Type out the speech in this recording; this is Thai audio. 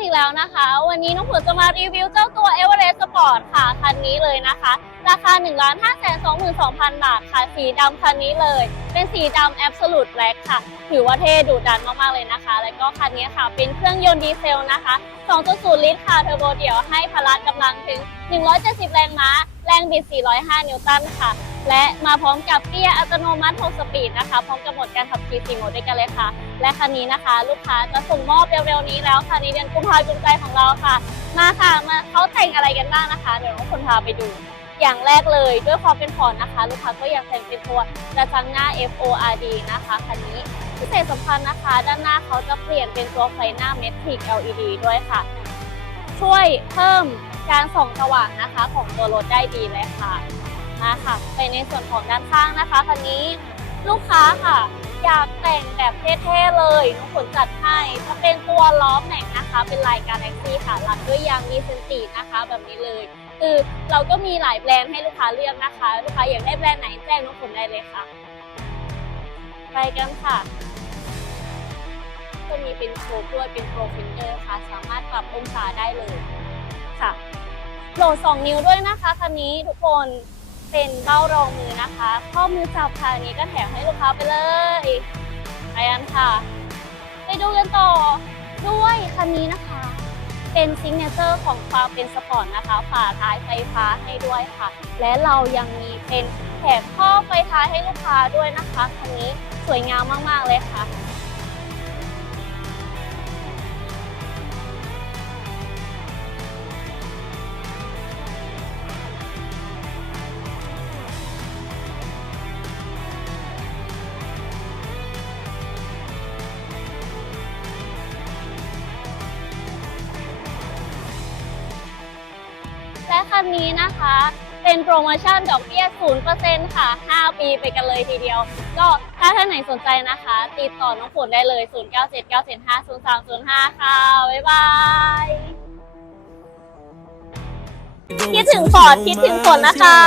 อีกแล้วนะคะ วันนี้น้องฝนจะมารีวิวเจ้าตัว Everest Sport ค่ะ คันนี้เลยนะคะ ราคา 1 5 2 2 0 0 0 บาทค่ะ สีดำคันนี้เลย เป็นสีดำ Absolute Black ค่ะ ถือว่าเท่ดุดันมาก ๆ เลยนะคะ แล้วก็คันนี้ค่ะ เป็นเครื่องยนต์ดีเซลนะคะ 2.0 ลิตรค่ะ เทอร์โบเดี่ยวให้พละกำลังถึง 170 แรงม้า แรงบิด 405 นิวตันค่ะ และมาพร้อมกับเกียร์อัตโนมัติ 6 สปีดนะคะ พร้อมกับหมดการขับขี่4โหมดด้วยกันเลยค่ะ และคันนี้นะคะ ลูกค้าจะส่งมอบเร็วๆนี้แล้วค่ะในเดือนกุมภาพันธ์ใจของเราค่ะ มาค่ะมาเขาแต่งอะไรกันบ้างนะคะเดี๋ยวน้องคนพาไปดู อย่างแรกเลยด้วยความเป็นพอร์ตนะคะ ลูกค้าก็อยากแต่งเป็นตัวกระจังหน้า FORD นะคะคันนี้พิเศษสำคัญนะคะ ด้านหน้าเขาจะเปลี่ยนเป็นตัวไฟหน้า Matrix LED ด้วยค่ะ ช่วยเพิ่มการส่องสว่างนะคะของตัวรถได้ดีเลยค่ะ มาค่ะ ไปในส่วนของด้านข้างนะคะคันนี้ลูกค้าค่ะ อยากแต่งแบบเท่ๆเลยน้องฝนจัดให้จะเป็นตัวล้อแม็กนะคะ เป็นลายกาแล็กซี่ค่ะรัดด้วยยางมีเซนตีนะคะ แบบนี้เลย คือเราก็มีหลายแบรนด์ให้ลูกค้าเลือกนะคะ ลูกค้าอยากได้แบรนด์ไหนแจ้งน้องฝนได้เลยค่ะ ไปกันค่ะก็มีเป็นโชว์ด้วยเป็นโปรฟินเดอร์ค่ะ สามารถปรับองศาได้เลยค่ะโหลด 2 นิ้วด้วยนะคะคันนี้ทุกคน เป็นเบ้ารองมือนะคะ ข้อมือจับค่ะนนี้ก็แถมให้ลูกค้าไปเลยไปกันค่ะ ไปดูกันต่อด้วยคันนี้นะคะ เป็นซิงเนเจอร์ของความเป็นสปอร์ตนะคะฝาท้ายไฟฟ้าให้ด้วยค่ะ และเรายังมีเป็นแถบข้อไฟท้ายให้ลูกค้าด้วยนะคะคันนี้สวยงามมากๆเลยค่ะ คันนี้นะคะ เป็นโปรโมชั่นดอกเบี้ย 0%ค่ะ 5 ปีไปกันเลยทีเดียว ก็ถ้าท่านไหนสนใจนะคะ ติดต่อน้องฝนได้เลย 0979750305 ค่ะ บ๊ายบาย คิดถึงฟอร์ดคิดถึงฝนนะคะ